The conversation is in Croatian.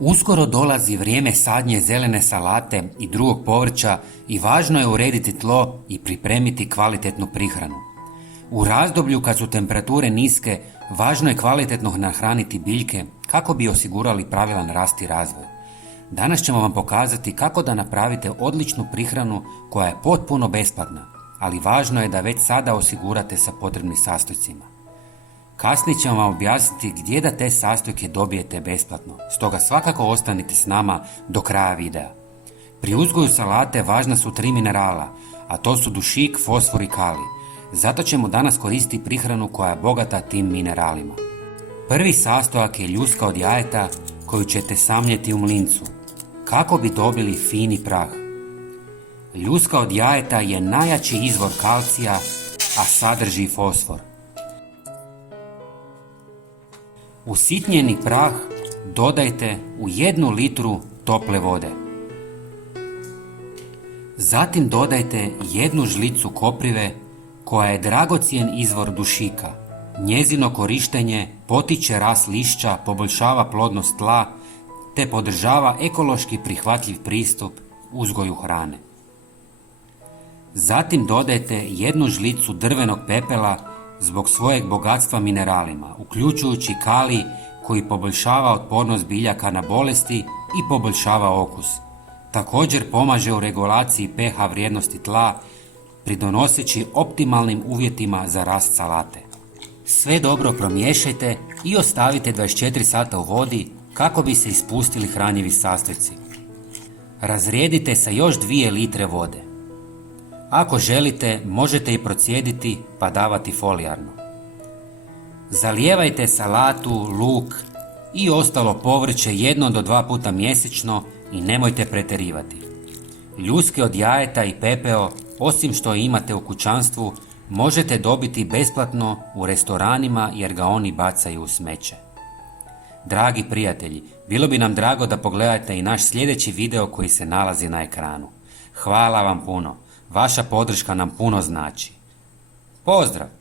Uskoro dolazi vrijeme sadnje zelene salate i drugog povrća i važno je urediti tlo i pripremiti kvalitetnu prihranu. U razdoblju kad su temperature niske, važno je kvalitetno nahraniti biljke kako bi osigurali pravilan rast i razvoj. Danas ćemo vam pokazati kako da napravite odličnu prihranu koja je potpuno besplatna, ali važno je da već sada osigurate sa potrebnim sastojcima. Kasnije ćemo vam objasniti gdje da te sastojke dobijete besplatno, stoga svakako ostanite s nama do kraja videa. Pri uzgoju salate važna su 3 minerala, a to su dušik, fosfor i kalij. Zato ćemo danas koristiti prihranu koja je bogata tim mineralima. Prvi sastojak je ljuska od jajeta koju ćete samljeti u mlincu, kako bi dobili fini prah. Ljuska od jajeta je najjači izvor kalcija, a sadrži i fosfor. Usitnjeni prah dodajte u 1 litru tople vode. Zatim dodajte 1 žlicu koprive koja je dragocjen izvor dušika. Njezino korištenje potiče rast lišća, poboljšava plodnost tla te podržava ekološki prihvatljiv pristup uzgoju hrane. Zatim dodajte 1 žlicu drvenog pepela zbog svojeg bogatstva mineralima, uključujući kalij koji poboljšava otpornost biljaka na bolesti i poboljšava okus. Također pomaže u regulaciji pH vrijednosti tla, pridonoseći optimalnim uvjetima za rast salate. Sve dobro promiješajte i ostavite 24 sata u vodi kako bi se ispustili hranjivi sastojci. Razrijedite sa još 2 litre vode. Ako želite, možete i procijediti pa davati folijarno. Zalijevajte salatu, luk i ostalo povrće 1 do 2 puta mjesečno i nemojte pretjerivati. Ljuske od jajeta i pepeo, osim što imate u kućanstvu, možete dobiti besplatno u restoranima jer ga oni bacaju u smeće. Dragi prijatelji, bilo bi nam drago da pogledate i naš sljedeći video koji se nalazi na ekranu. Hvala vam puno. Vaša podrška nam puno znači. Pozdrav!